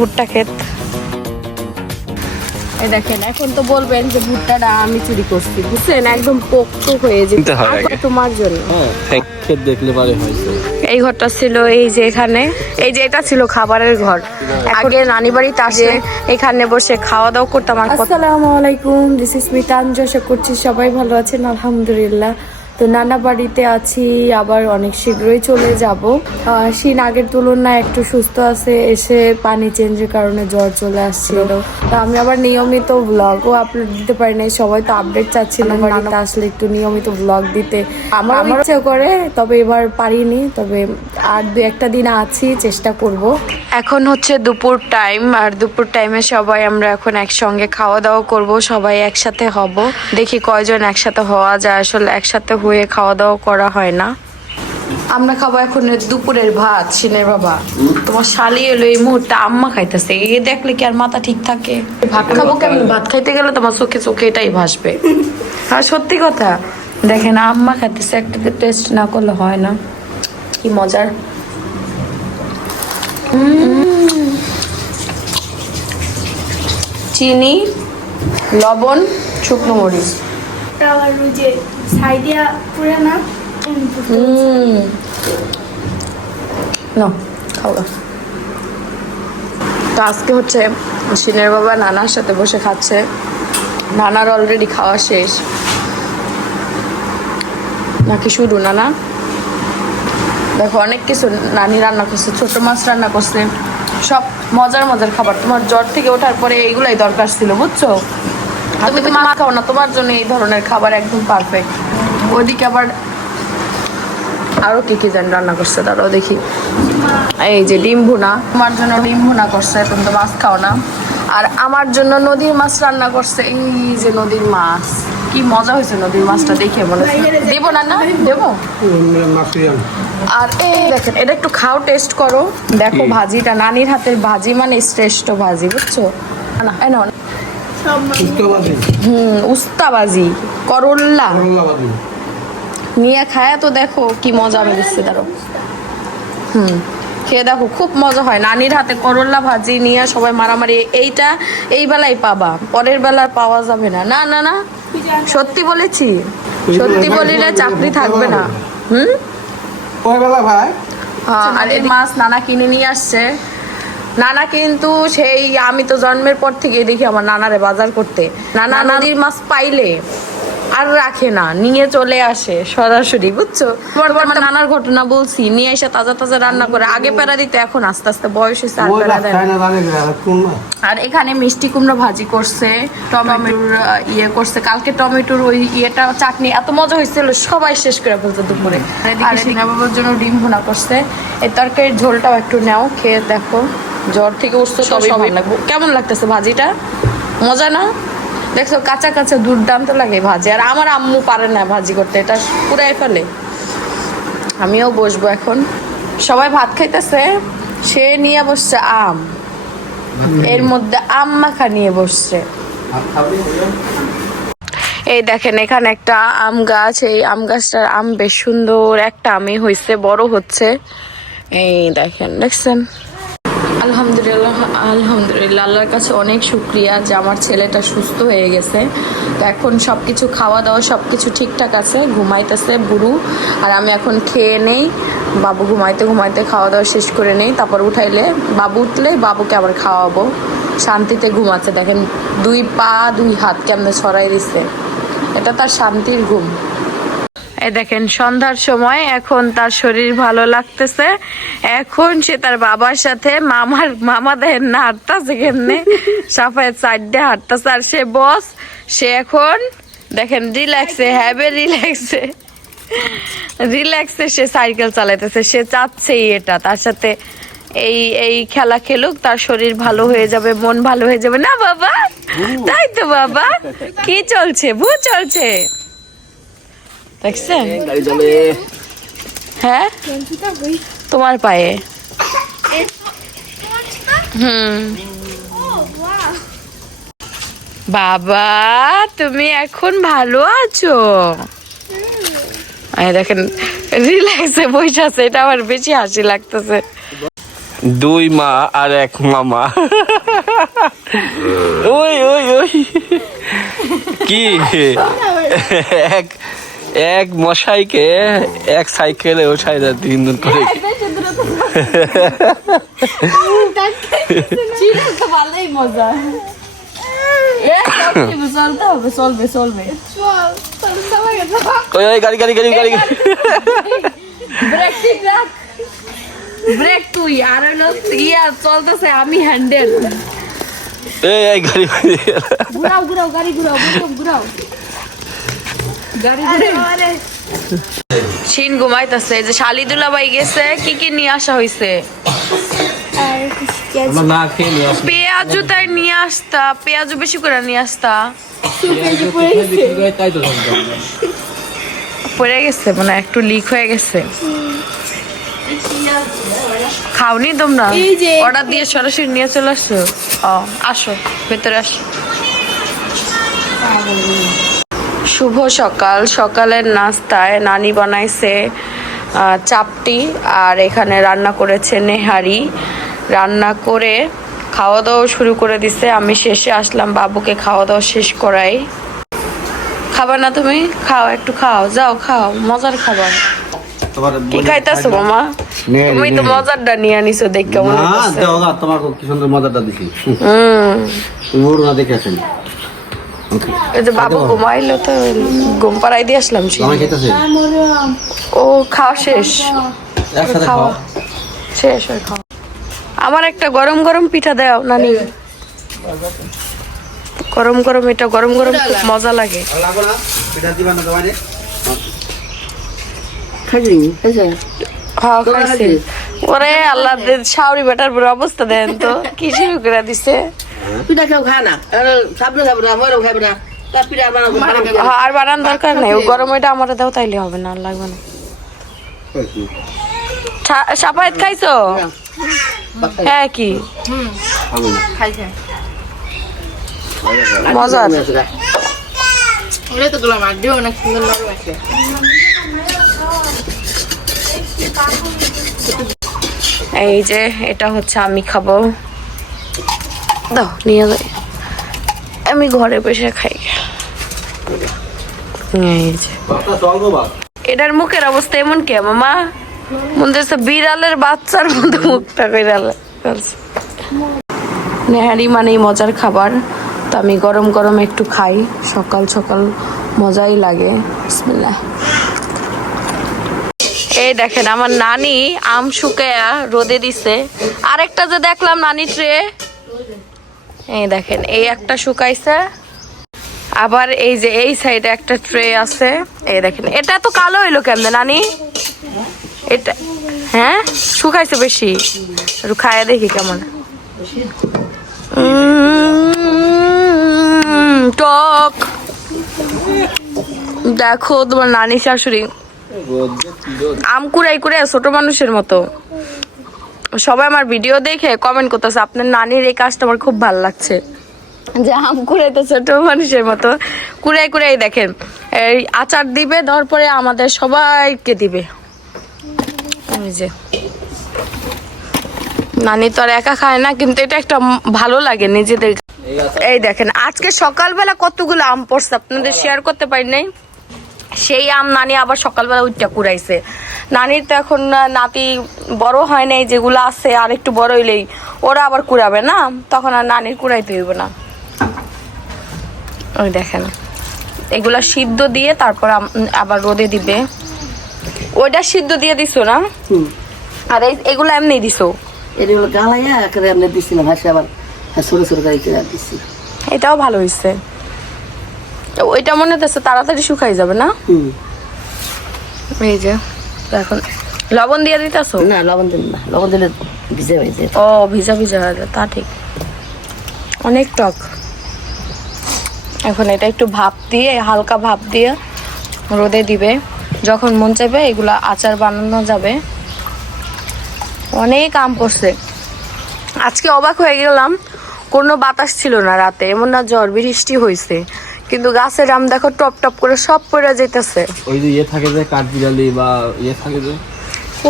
ভুট্টা ক্ষেত। এই দেখেন এখন তো বলবেন যে ভুট্টাটা আমি চুরি করছি, বুঝছেন? একদম পোক্ত হয়ে যেতে তোমার জন্য। ক্ষেত দেখলে পারে হয়েছে। এই ঘরটা ছিল এই যে এখানে, এই যে এটা ছিল খাবারের ঘর। আগে নানি বাড়িতে আসে এখানে বসে খাওয়া দাওয়া করতাম। আসসালামু আলাইকুম, দিস ইজ মিতাঞ্জ। আশা করছি সবাই ভালো আছেন, আলহামদুলিল্লাহ। তো নানা বাড়িতে আছি, আবার অনেক শীঘ্রই চলে যাব। শিন আগের তুলনায় একটু সুস্থ আছে, এসে পানি চেঞ্জের কারণে জ্বর চলে আসছিল। তো আমি আবার নিয়মিত ব্লগও আপলোড দিতে পারি নাই, সবাই তো আপডেট চাচ্ছিলাম বাড়িতে আসলে একটু নিয়মিত ব্লগ দিতে। আমার ইচ্ছে করে, তবে এবার পারিনি। তবে আর দু একটা দিন আছি, চেষ্টা করব। এখন হচ্ছে দুপুর টাইম, আর দুপুর টাইমে সবাই আমরা এখন একসঙ্গে খাওয়া দাওয়া করব, সবাই একসাথে হব। দেখি কয়জন একসাথে হওয়া যায়, আসলে একসাথে হয়ে খাওয়া দাওয়া করা হয় না। আমরা খাবো এখন দুপুরের ভাত। সিনের বাবা, তোমার শালি এলো এই মুহূর্তে, আম্মা খাইতেছে। এ দেখলে কি আর মাথা ঠিক থাকে? ভাত খাবো কেমন? ভাত খাইতে গেলে তোমার চোখে চোখে এটাই ভাসবে। আর সত্যি কথা, দেখেন আম্মা খাইতেছে, একটা টেস্ট না করলে হয় না। কি মজার। চিনি, লবণ, শুকনো মরিচ। খাওয়া। তো আজকে হচ্ছে সিনের বাবা নানার সাথে বসে খাচ্ছে। নানার অলরেডি খাওয়া শেষ নাকি শুরু? নানা দেখো অনেক কিছু নানি রান্না করছে, ছোট মাছ রান্না করছে, সব মজার মজার খাবার। তোমার জ্বর থেকে ওঠার পরে এইগুলাই দরকার ছিল, বুঝছো? তুমি তো মাছ খাও না, তোমার জন্য এই ধরনের খাবার একদম পারফেক্ট। ওইদিকে আবার আরো কি কি যেন রান্না করছে, তারাও দেখি। এই যে ডিম ভুনা, তোমার জন্য ডিম ভুনা করছে, তুমি তো মাছ খাও না। আর আমার জন্য নদীর মাছ রান্না করছে। এই যে নদীর মাছ, কি মজা হয়েছে নদীর মাছটা দেখে মনে হচ্ছে। দেবো না? না দেবো। আর এই দেখেন, এটা একটু খাও, টেস্ট করো, দেখো ভাজিটা। নানির হাতের ভাজি মানে শ্রেষ্ঠ ভাজি, বুঝছো? না উস্তাবাজি, করল্লা নিয়ে খায় তো দেখো কি মজা বেরিয়েছে। ধরো খেয়ে দেখো, খুব মজা হয়। নানির হাতে করল্লা ভাজি নিয়ে সবাই মারামারি। এইটা এই বেলায় পাবা, পরের বেলার পাওয়া যাবে না। না না না, সত্যি বলেছি, সত্যি বলিলে চাকরি থাকবে না। আর এই মাছ নানা কিনে নিয়ে আসছে। নানা কিন্তু সেই, আমি তো জন্মের পর থেকে দেখি আমার নানারে বাজার করতে। নানা নদীর মাছ পাইলে আর রাখে না, নিয়ে চলে আসে সরাসরি, বুঝছো? আমার নানার ঘটনা বলছি, নিয়ে এসে তাজা তাজা রান্না করে। আগে পেড়া দিত, এখন আস্তে আস্তে বয়স হয়েছে আর পেড়া দেয়। আর এখানে মিষ্টি কুমড়া ভাজি করছে, টমেটোর ইয়ে করছে। কালকে টমেটোর ওই ইয়েটা চাটনি এত মজা হয়েছিল, সবাই শেষ করে ফেলতো দুপুরে। আর সিনা বাবার জন্য ডিম ভুনা করছে। এই তরকারির ঝোলটাও একটু নাও, খেয়ে দেখো। জ্বর থেকে উঠছে, সবই ভালো লাগবে। কেমন লাগতেছে ভাজিটা? মজা না? দেখছো কাঁচা কাঁচা দুর্দান্ত লাগে ভাজি। আর আমার আম্মু পারে না ভাজি করতে, এটা পুরাই ফেলে। আমিও বসবো এখন। সবাই ভাত খাইতেছে, সে নিয়ে বসছে আম, এর মধ্যে আম মাখা নিয়ে বসছে। এই দেখেন এখানে একটা আম গাছ, এই আম গাছটার আম বেশ সুন্দর, একটা আমই হয়েছে, বড় হচ্ছে। এই দেখেন, দেখছেন? আলহামদুলিল্লাহ, আলহামদুলিল্লাহ, আল্লাহর কাছে অনেক শুক্রিয়া যে আমার ছেলেটা সুস্থ হয়ে গেছে। তো এখন সবকিছু খাওয়া দাওয়া সবকিছু ঠিকঠাক আছে, ঘুমাইতেছে বুড়ু। আর আমি এখন খেয়ে নেই, বাবু ঘুমাইতে ঘুমাইতে খাওয়া দাওয়া শেষ করে নেই, তারপর উঠাইলে বাবু উঠলে বাবুকে আবার খাওয়াবো। শান্তিতে ঘুমাচ্ছে, দেখেন 2 পা 2 হাত কেমনে ছড়াই দিচ্ছে, এটা তার শান্তির ঘুম। এই দেখেন সন্ধ্যার সময়, এখন তার শরীর ভালো লাগতেছে। এখন সে তার বাবার সাথে মামাদের না হাঁটতেছে, কেমনে সাফায় চারটে হাঁটতেছে। আর সে বস, সে এখন দেখেন রিল্যাক্সে, হ্যাভে রিল্যাক্সে, রিল্যাক্সে সে সাইকেল চালাইতেছে। সে চাচ্ছেই এটা, তার সাথে এই এই খেলা খেলুক, তার শরীর ভালো হয়ে যাবে, মন ভালো হয়ে যাবে। না বাবা? তাই তো বাবা। কি চলছে? ভূ চলছে, দেখছেন? হ্যাঁ, তোমার পায়ে। বাবা তুমি এখন ভালো আছো? দেখেন রিল্যাক্সে বসে আছে, এটা আমার বেশি হাসি লাগতেছে। দুই মা আর এক মামা। ওই ওই ওই কি এক এক মশাইকে এক সাইকেলে উঠাই দেয় 3 দিন করে। ভালোই মজা। চলবে ওই ওই গাড়ি গাড়ি গাড়ি গাড়ি ব্রেক ঠিক রাখ, ব্রেক তুই আর হলো ইয়া চলতেছে আমি হ্যান্ডেল। এই গাড়ি ঘুরাও গাড়ি ঘুরাও গাড়ি ছিন ঘুমাইতেছে। এই যে শালিদুলা ভাই গেছে, কি কি নিয়ে আসা হয়েছে? না খেয়ে নিয়ে আসি। পেঁয়াজু তাই নিয়ে আসতা, পেঁয়াজু বেশি করে নিয়ে আসতা। তাই তো জানতাম। পড়ে গেছে মানে একটু লিক হয়ে গেছে। খাওনি তোমরা? অর্ডার দিয়ে সরাসরি নিয়ে চলে আসছো? ও আসো ভেতরে আসো। শুভ সকাল। সকালের নাস্তায় নানি বানাইছে চাপটি আর এখানে রান্না করেছে নেহারি। রান্না করে খাওয়া দাওয়া শুরু করে দিছে। আমি শেষে আসলাম বাবুকে খাওয়া দাওয়া শেষ করাই। খাবার না তুমি? খাও, একটু খাও, যাও খাও, মজার খাবার। কি খাইতাছো মামা? তুমি তো মজারটা নিয়ে আনিছো, দেখ কেমন হইতাছে। তোমার কি সুন্দর মজাটা দিছি। না দেখেছেন এই যে বাবু ঘুমাইলো তো ঘুম পাড়াই দিয়ে আসলাম। ও খাওয়া শেষ, খাওয়া শেষ হয় খাওয়া। আমার একটা গরম গরম পিঠা দাও নানি। গরম গরম, এটা গরম গরম খুব মজা লাগে। হ্যাঁ খাইছে। ওরে আল্লাহ, শাওরি বেটার পুরো অবস্থা দেন তো, কি শুরু করে দিছে। আর বানান দরকার নাই, ও গরম এটা আমার দাও তাইলে হবে না, লাগবে না। সাপায়েত খাইছো? হ্যাঁ কি মজার। এই যে এটা হচ্ছে আমি খাবো, দাও নিয়ে যাই, আমি ঘরে বসে খাই। এই যে এটার মুখের অবস্থা এমন কে মামা? মনে হচ্ছে বিড়ালের বাচ্চার মতো মুখটা বিড়াল। নেহারি মানেই মজার খাবার, তো আমি গরম গরম একটু খাই। সকাল সকাল মজাই লাগে। বিসমিল্লাহ। এই দেখেন আমার নানি আম শুকায়া রোদে দিছে। আরেকটা যে দেখলাম নানি ট্রে, এই দেখেন এই একটা শুকাইছে, আবার এই যে এই সাইডে একটা ট্রে আছে। এই দেখেন এটা তো কালো হইলো কেমনে নানি? এটা হ্যাঁ শুকাইছে বেশি, একটু খায়া দেখি কেমন। টক। দেখো তোমার নানি শাশুড়ি আম কুড়াই কুড়াই ছোট মানুষের মতো। সবাই আমার ভিডিও দেখে কমেন্ট করতেছে আপনার নানির এই কাজটা আমার খুব ভালো লাগছে, যে আম কুড়াইতে ছোট মানুষের মতো কুড়াই কুড়াই। দেখেন এই আচার দিবে, তারপরে আমাদের সবাইকে দিবে। এই যে নানি তো আর একা খায় না, কিন্তু এটা একটা ভালো লাগে নিজেদের। এই দেখেন আজকে সকালবেলা কতগুলো আম পড়ছে, আপনাদের শেয়ার করতে পারি নাই। সেই আম নানি আবার সকালবেলা উইটা কুড়াইছে। নানির তো এখন নাতি বড় হয় নাই, যেগুলো আছে আর একটু বড় হইলেই ওরা আবার কুড়াবে না, তখন আর নানির কুড়াইতে হইব না। ওই দেখেন এগুলা সিদ্ধ দিয়ে তারপর আবার রোদে দিবে। ওইটা সিদ্ধ দিয়ে দিছো না? আর এগুলো এমনি দিছো? এটাও ভালো হয়েছে। ওইটা মনে হচ্ছে তাড়াতাড়ি শুকাই যাবে না? এই যে এখন লবণ দিয়ে দিতেছো? না লবণ দিন না, লবণ দিলে ভিজে হয়ে যায়। ও ভিজা ভিজা হয়ে যায়, তা ঠিক। অনেক টক। এখন এটা একটু ভাপ দিয়ে, হালকা ভাপ দিয়ে রোদে দিবে। যখন মন চাইবে এগুলা আচার বানানো যাবে। অনেক আম পড়ছে আজকে, অবাক হয়ে গেলাম। কোনো বাতাস ছিল না রাতে, এমন না ঝড় বৃষ্টি হয়েছে, কিন্তু গাছের আম দেখো টপ টপ করে সব পড়ে যাইতেছে। ওই যে ইয়ে থাকে যে কাঠবিড়ালি বা ইয়ে থাকে যে,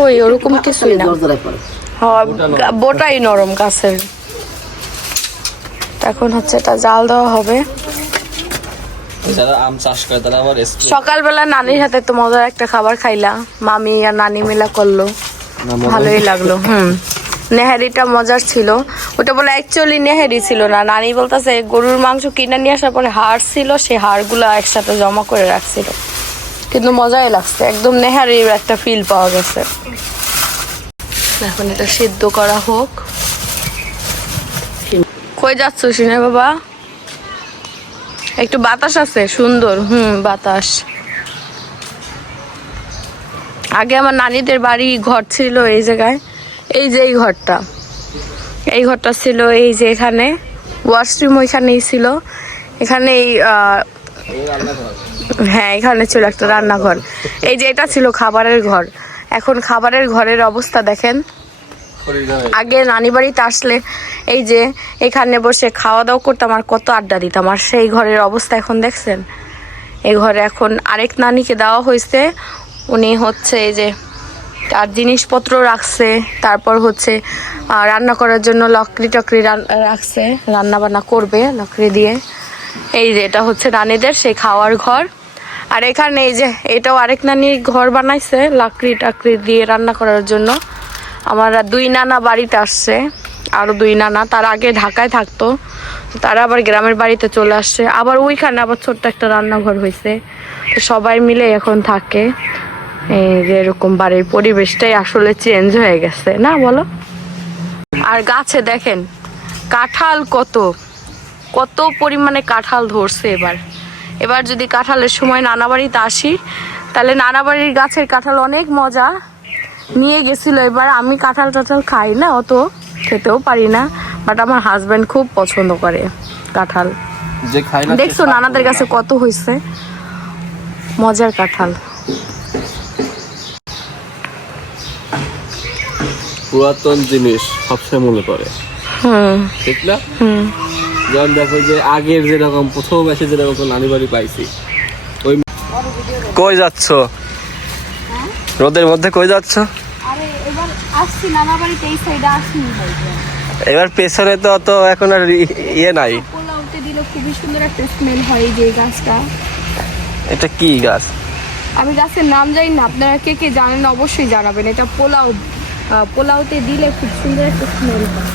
ওই ওরকম কিছুই না। বোটাই নরম গাছের। এখন হচ্ছে এটা জাল দেওয়া হবে। যারা আম চাষ করে তারা আবার সকালবেলা নানির হাতে তো মজার একটা খাবার খাইলা, মামি আর নানি মিলা করলো, ভালোই লাগলো। নেহারিটা মজার ছিল। ওটা বলে অ্যাকচুয়ালি নেহারি ছিল না, নানি বলতেছে গরুর মাংস কিনে নিয়ে আসার পরে হাড় ছিল, সেই হাড়গুলো একসাথে জমা করে রাখছিল, কিন্তু মজাই লাগছে, একদম নেহারির একটা ফিল পাওয়া গেছে। এখন এটা সিদ্ধ করা হোক। কই যাচ্ছ শুনে বাবা? একটু বাতাস আছে সুন্দর। বাতাস। আগে আমার নানিদের বাড়ি ঘর ছিল এই জায়গায়, এই যে এই ঘরটা ছিল, এই যে এখানে ওয়াশরুম ওইখানেই ছিল, এখানেই হ্যাঁ এখানে ছিল একটা রান্নাঘর। এই যে এটা ছিল খাবারের ঘর। এখন খাবারের ঘরের অবস্থা দেখেন। আগে নানি বাড়িতে আসলে এই যে এখানে বসে খাওয়া দাওয়া করতাম আর কত আড্ডা দিতাম, আর সেই ঘরের অবস্থা এখন দেখছেন। এই ঘরে এখন আরেক নানিকে দেওয়া হয়েছে, উনি হচ্ছে এই যে তার জিনিসপত্র রাখছে, তারপর হচ্ছে রান্না করার জন্য লকড়ি টকরি রাখছে, রান্না বান্না করবে লকড়ি দিয়ে। এই যে এটা হচ্ছে নানিদের সেই খাওয়ার ঘর। আর এখানে এই যে এটাও আরেক নানি ঘর বানাইছে লাকড়ি টাকড়ি দিয়ে রান্না করার জন্য। আমার 2 নানা বাড়িতে আসছে, আরো 2 নানা, তার আগে ঢাকায় থাকতো, তারা আবার গ্রামের বাড়িতে চলে আসছে। আবার ওইখানে আবার ছোট্ট একটা রান্নাঘর হয়েছে, তো সবাই মিলে এখন থাকে। এই যে এরকম বাড়ির পরিবেশটাই আসলে চেঞ্জ হয়ে গেছে না বলো? আর গাছে দেখেন কাঁঠাল, কত পরিমাণে কাঁঠাল ধরছে। এবার যদি কাঁঠালের সময় নানা বাড়িতে আসি, তাহলে নানা বাড়ির গাছের কাঁঠাল অনেক মজা। নিয়ে গেছিল এবার। আমি কাঁঠাল টাঠাল খাই না, অত খেতেও পারি না, বাট আমার হাজবেন্ড খুব পছন্দ করে কাঁঠাল। দেখছো নানাদের কাছে কত হয়েছে মজার কাঁঠাল। পুরাতন জিনিস সবসময় মনে পড়ে, ঠিক না? যেমন দেখো যে আগের যেরকম প্রথম এসে যেরকম নানি বাড়ি পাইছি। ওই কই যাচ্ছ রোদের মধ্যে? কই যাচ্ছ? এবার পেছনে তো অত এখন আর ইয়ে নাই। পোলাওতে দিলে খুবই সুন্দর একটা স্মেল হয়। যে গাছটা, এটা কি গাছ? আমি গাছের নাম জানি না, আপনারা কে কে জানেন অবশ্যই জানাবেন। এটা পোলাওতে দিলে খুব সুন্দর একটা স্মেল হয়।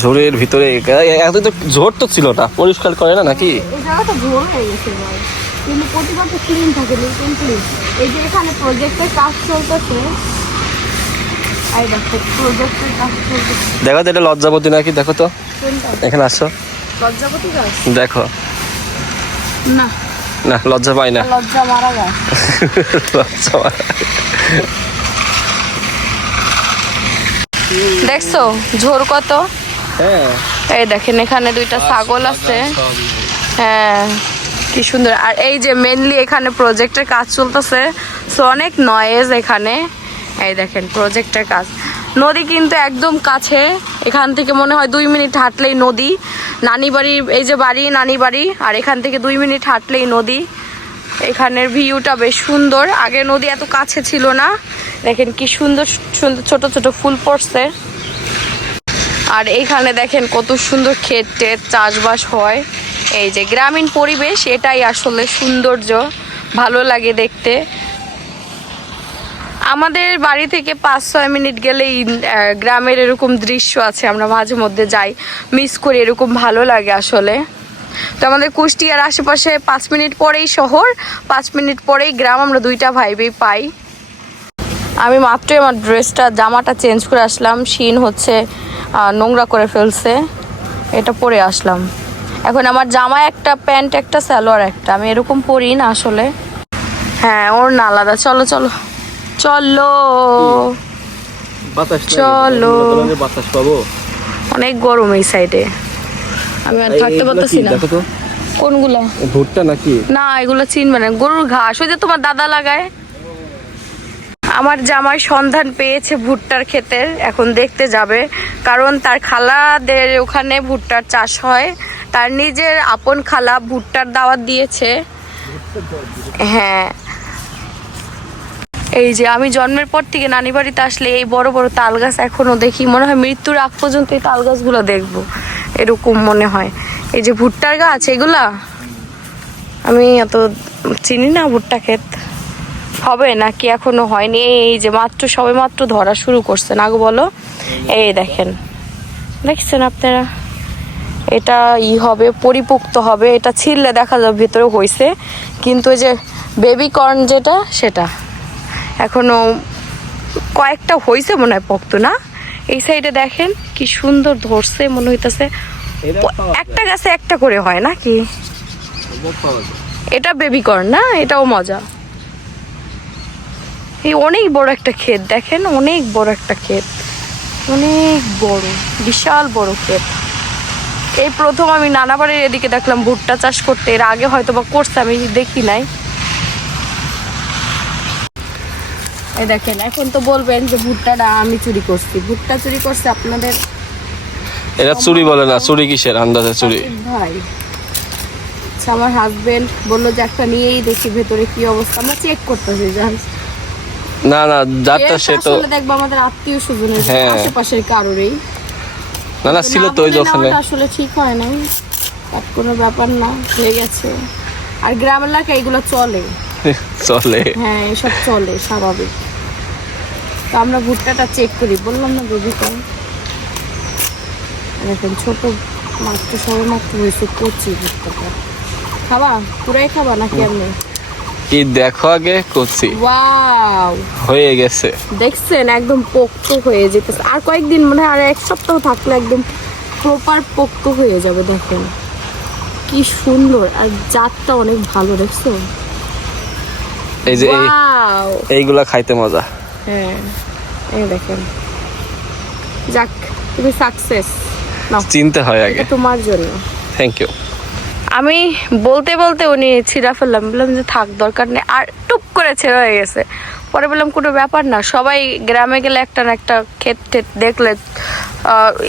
ঝোরের ভিতরে এত তো ঝোর তো ছিল না, পরিষ্কার করে না নাকি? এই জায়গাটা ঝোর হয়ে গেছে ভাই, কিন্তু প্রতিবার তো ক্লিন থাকে, লিটন ক্লিন। এই যে এখানে প্রজেক্টের কাজ চলতেছে, এই দেখো প্রজেক্টের কাজ চলতেছে। দেখো তো এটা লজ্জাবতী নাকি, দেখো তো, এখানে আসো, লজ্জাবতী গাছ দেখো। না না, লজ্জা পাই না, লজ্জা মারা গাছ। লজ্জা মারা। দেখছো ঝোর কত? হ্যাঁ, এই দেখেন এখানে 2টা ছাগল আছে। হ্যাঁ কি সুন্দর। আর এই যে মেনলি এখানে প্রজেক্টের কাজ চলতেছে, সো অনেক নয়েজ এখানে। এই দেখেন প্রজেক্টের কাজ। নদী কিন্তু একদম কাছে, এখান থেকে মনে হয় 2 মিনিট হাঁটলেই নদী। নানি বাড়ির এই যে বাড়ি, নানি বাড়ি, আর এখান থেকে 2 মিনিট হাঁটলেই নদী। এখানের ভিউটা বেশ সুন্দর। আগে নদী এত কাছে ছিল না, দেখেন কি সুন্দর সুন্দর ছোট ছোট ফুল পড়ছে। আর এইখানে দেখেন কত সুন্দর ক্ষেত টেত চাষবাস হয়। এই যে গ্রামীণ পরিবেশ, এটাই আসলে সৌন্দর্য, ভালো লাগে দেখতে। আমাদের বাড়ি থেকে 5-6 মিনিট গেলেই গ্রামের এরকম দৃশ্য আছে, আমরা মাঝে মধ্যে যাই, মিস করি, এরকম ভালো লাগে আসলে। তো আমাদের কুষ্টিয়ার আশেপাশে 5 মিনিট পরেই শহর, 5 মিনিট পরেই গ্রাম, আমরা 2টা ভাইবেই পাই। আমি মাত্রই আমার জামাটা চেঞ্জ করে আসলাম, শিন হচ্ছে নোংরা করে ফেলছে, এটা পরে আসলাম। এখন আমার জামা একটা, প্যান্ট একটা, সালোয়ার একটা, আমি এরকম পরি না আসলে। হ্যাঁ ওর না আলাদা। চলো চলো চলো চলো, বাতাস পাবো। অনেক গরম এই সাইডে, আমি আর থাকতে পারতেছি না। কোনগুলা? ভুট্টা নাকি? না এগুলো চিনবে না, গরুর ঘাস, ওই যে তোমার দাদা লাগায়। আমার জামাই সন্ধান পেয়েছে ভুট্টার ক্ষেতের, এখন দেখতে যাবে, কারণ তার খালাদের ওখানে ভুট্টার চাষ হয়, তার নিজের আপন খালা ভুট্টার দাওয়াত দিয়েছে। হ্যাঁ এই যে আমি জন্মের পর থেকে নানি বাড়িতে আসলে এই বড় বড় তাল গাছ এখনো দেখি, মনে হয় মৃত্যুর আগ পর্যন্ত এই তাল গাছগুলো দেখবো, এরকম মনে হয়। এই যে ভুট্টার গাছ, এগুলা আমি এত চিনি না। ভুট্টা ক্ষেত হবে নাকি এখনো হয়নি, এই যে মাত্র সবে মাত্র ধরা শুরু করছে না গো বলো। এই দেখেন, দেখছেন আপনারা, এটা হবে, পরিপুক্ত হবে, এটা ছিললে দেখা যাবে ভেতরে হয়েছে, কিন্তু এই যে বেবি কর্ন যেটা সেটা এখনো কয়েকটা হয়েছে মনে হয়, পোক্ত না। এই সাইডে দেখেন কি সুন্দর ধরছে, মনে হইতেছে একটা গাছে একটা করে হয় নাকি। এটা বেবি কর্ন না, এটাও মজা। এই অনেক বড় একটা ক্ষেত দেখেন, অনেক বড় একটা ক্ষেত, অনেক বড়, বিশাল বড় ক্ষেত। এই প্রথম আমি নানা বাড়ির এদিকে দেখলাম ভুট্টা চাষ করতে, এর আগে হয়তো বা করছে, আমি দেখি নাই। এই দেখেন, এখন তো বলবেন যে ভুট্টাটা আমি চুরি করছি, ভুট্টা চুরি করছে আপনাদের। এটা চুরি বলে না, চুরি কিসের আন্দাজে চুরি ভাই আচ্ছা, আমার হাজবেন্ড বললো যে একটা নিয়েই দেখি ভেতরে কি অবস্থা, আমরা চেক করতেছি জাস্ট। না না, যারটা সে তো দেখবো আমাদের আত্মীয় স্বজনের হ্যাঁ। আশেপাশের কারোরই। না না ছিল তো ওই যে ওখানে। আসলে ঠিক হয় না, তার কোনো ব্যাপার না, হয়ে গেছে। আর গ্রাম এলাকায় এগুলো চলে, চলে, হ্যাঁ এসব চলে স্বাভাবিক। তো আমরা ভুট্টাটা চেক করি, বললাম না বেবি কর্ন। দেখেন ছোট, মাত্র সবে মাত্র হয়েছে কচি ভুট্টাটা। খাবা পুরাই খাবা নাকি আপনি? কি দেখো আগে করছি, ওয়াও হয়ে গেছে দেখছেন, একদম পোক্ত হয়ে যেতেছে। আর কয়েকদিন মনে হয়, আর এক সপ্তাহ থাকলে একদম প্রপার পোক্ত হয়ে যাবে। দেখেন কি সুন্দর, আর জাতটা অনেক ভালো, দেখছো? এই যে ওয়াও, এইগুলা খাইতে মজা। হ্যাঁ এই দেখেন, যাক তুমি সাকসেস নাও, চিনতে হয় আগে। এটা তোমার জন্য। Thank you. আমি বলতে বলতে উনি ছিঁড়া ফেললাম, বললাম যে থাক দরকার নেই, আর টুপ করে ছেড়ে হয়ে গেছে। পরে বললাম কোনো ব্যাপার না, সবাই গ্রামে গেলে একটা না একটা ক্ষেত টেত দেখলে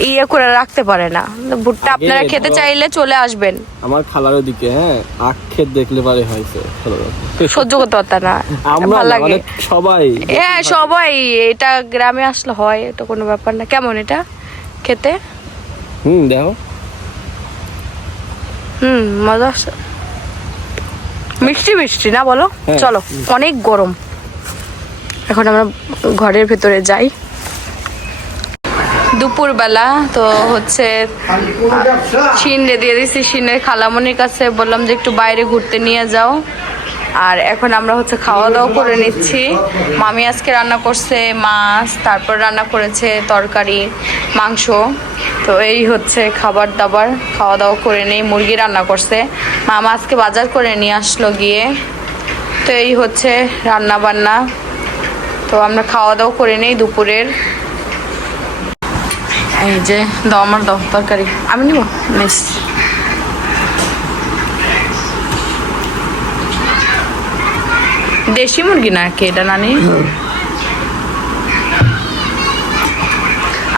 ইয়ে করে রাখতে পারে না। ভুট্টা আপনারা খেতে চাইলে চলে আসবেন আমার খালার ওদিকে, হ্যাঁ আখ ক্ষেত দেখলে পারে হয়েছে, সহ্য করতে পারতাম না, আমরা ভালো লাগে। মানে সবাই, হ্যাঁ সবাই, এটা গ্রামে আসলে হয়, এটা কোনো ব্যাপার না। কেমন এটা খেতে? দেখো মজা আসে, মিষ্টি মিষ্টি না বলো? হ্যাঁ। চলো, অনেক গরম, এখন আমরা ঘরের ভেতরে যাই। দুপুরবেলা তো হচ্ছে শিন্ডে দিয়ে দিছি, শিন্ডের খালামনির কাছে বললাম যে একটু বাইরে ঘুরতে নিয়ে যাও। আর এখন আমরা হচ্ছে খাওয়া দাওয়া করে নিচ্ছি। মামি আজকে রান্না করছে মাছ, তারপর রান্না করেছে তরকারি, মাংস। তো এই হচ্ছে খাবার দাবার, খাওয়া দাওয়া করে নেই। মুরগি রান্না করছে মামা, আজকে বাজার করে নিয়ে আসলো গিয়ে। তো এই হচ্ছে রান্না বান্না, তো আমরা খাওয়া দাওয়া করে নেই দুপুরের। এই যে দাও, আমার দাও তরকারি, আমি নিব মিস। দেশি মুরগি না কি এটা নানি?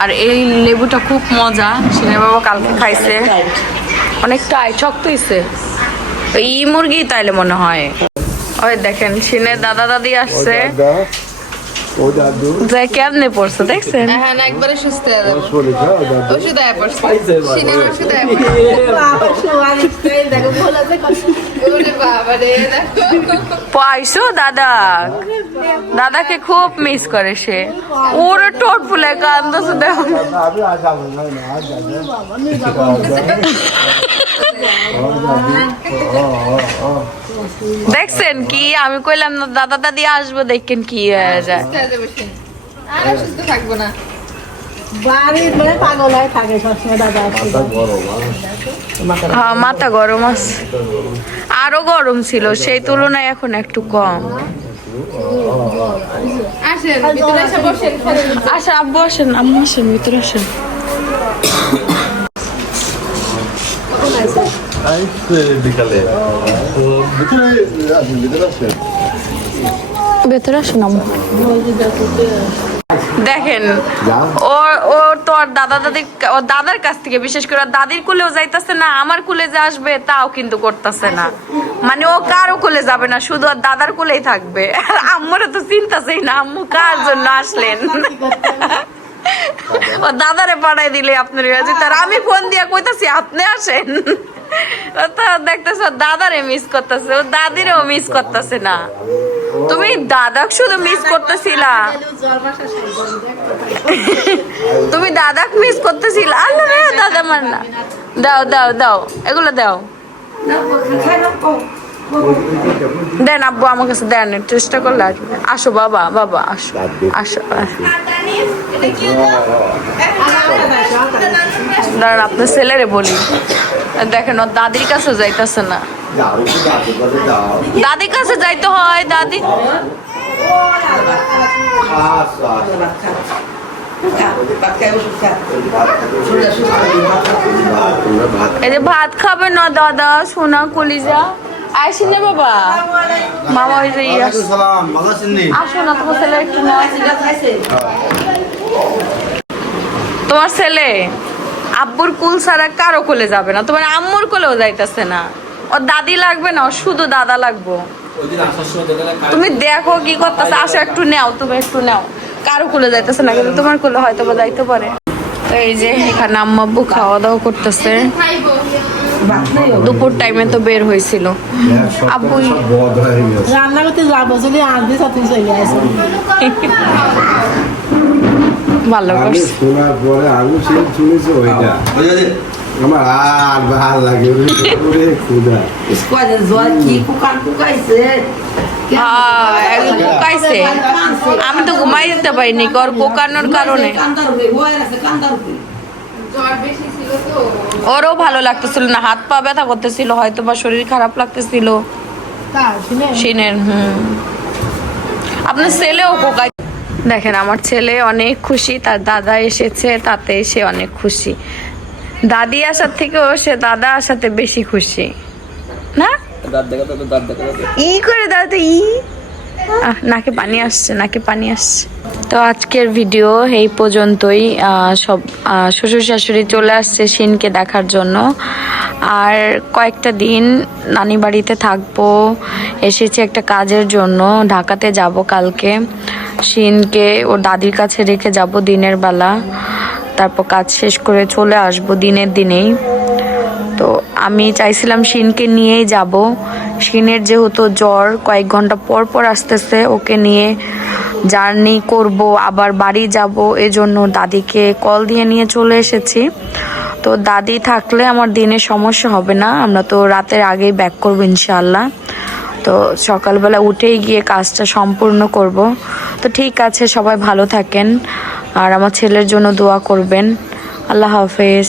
আর এই লেবুটা খুব মজা, সিনে বাবা কালকে খাইছে, অনেক টাইট শক্ত হইছে। এই মুরগি তাইলে মনে হয়। ওই দেখেন সিনের দাদা দাদি আসছে, যে কেমনে পড়ছে দেখছেন? হ্যাঁ না, একবারে সুস্থ হয়ে যাবে। ওষুধ আয়া পড়ছে, সিনের ওষুধ আয়া ওরে বাবা রে, দেখো পাইছো দাদা, দাদাকে খুব মিস করে সে, ওর টোট ফুলে কান্দছে দেখো। দেখছেন কি আমি কইলাম না দাদা দাদি আসবো, দেখেন কি হয়ে যায়। সুস্থ হয়ে যাবে সে, আর সুস্থ থাকবো না। হ্যাঁ মাথা গরম আছে, আরো গরম ছিল, সেই তুলনায় এখন একটু কম। আসেন ভিতরে এসে বসেন, আসেন আব্বু, আসেন আম্মু, আসেন ভিতরে আসেন। ভেতরে আসেন আম্মু। দেখেন ওর তো ওর দাদা দাদি ওর দাদার কাছ থেকে, বিশেষ করে ওর দাদির কুলেও যাইতাছে না, আমার কুলে যে আসবে তাও কিন্তু করতেছে না। মানে ও কারো কুলে যাবে না, শুধু ওর দাদার কুলেই থাকবে। আম্মুরা তো চিন্তাছেই না আম্মু কার জন্য আসলেন। ও দাদারে পাঠাই দিলে আপনার তার আমি ফোন দিয়া কইতাছি আপনি আসেন। ও তো দেখতেছ দাদারে মিস করতেছে, ও দাদিরেও মিস করতেছে না। তুমি দাদাক শুধু মিস করতেছিলা, তুমি দাদাক মিস করতেছিলা। আল্লাহ রে দাদা মার না, দাও দাও দাও এগুলো দাও, দেন আব্বু আমার কাছে দেন, চেষ্টা করলে আসবে। আসো বাবা, বাবা আসো আসো আসো। দাঁড়ান আপনার ছেলেরে বলি, দেখেন ওর দাদির কাছে যাইতেছে না, দাদির কাছে যাইতে হয়। দাদি এই যে ভাত খাবে না দাদা, সোনা কলিজা আইসি না বাবা। মামা ওই যে আসো না, তোমার ছেলে একটু না, তোমার ছেলে আব্বুর কুল ছাড়া কারো কোলে যাবে না, তোমার আম্মুর কোলেও যাইতেছে না। ওর দাদি লাগবে না, ওর শুধু দাদা লাগবো। তুমি দেখো কি করতেছে, আসো একটু নেও, তুমি একটু নেও। কারো কোলে যাইতেছে না, কিন্তু তোমার কোলে হয়তো বা যাইতে পারে। তো এই যে এখানে আম্মা আব্বু খাওয়া দাওয়া করতেছে। দুপুর টাইমে তো বের হয়েছিল আব্বু, রান্না করতে যাবো চলে আনতে সাথে চলে আসে। ভালো করছে। শোনার পরে আমি শুনেছি ওইটা আমার আর ভাল লাগে ওরে খুদা। Escolha zóio aqui com o cara com পোকাইছে, আমি তো ঘুমাই দিতে পারিনি ওর পোকানোর কারণে। জ্বর বেশি ছিল তো, ওরও ভালো লাগতেছিল না, হাত পা ব্যথা করতেছিল, হয়তো বা শরীর খারাপ লাগতেছিল সিনের। আপনার ছেলেও পোকাই। দেখেন আমার ছেলে অনেক খুশি, তার দাদা এসেছে তাতে সে অনেক খুশি। দাদি আসার থেকেও সে দাদা আসাতে বেশি খুশি না। ই করে দাও তো, ই নাকে পানি আসছে, নাকে পানি আসছে। তো আজকের ভিডিও এই পর্যন্তই। সব শ্বশুর শাশুড়ি চলে আসছে শিনকে দেখার জন্য, আর কয়েকটা দিন নানি বাড়িতে থাকবো। এসেছি একটা কাজের জন্য, ঢাকাতে যাব কালকে। শিনকে ওর দাদির কাছে রেখে যাব দিনের বেলা, তারপর কাজ শেষ করে চলে আসবো দিনের দিনেই। তো আমি চাইছিলাম শিনকে নিয়েই যাব। শিনের যেহেতু জ্বর কয়েক ঘন্টা পর পর আসতেছে, ওকে নিয়ে জার্নি করব, আবার বাড়ি যাব, এজন্য দাদিকে কল দিয়ে নিয়ে চলে এসেছি। তো দাদি থাকলে আমার দিনে সমস্যা হবে না, আমরা তো রাতের আগেই ব্যাক করবো ইনশাআল্লাহ। তো সকালবেলা উঠেই গিয়ে কাজটা সম্পূর্ণ করব। তো ঠিক আছে, সবাই ভালো থাকেন আর আমার ছেলের জন্য দোয়া করবেন। আল্লাহ হাফেজ।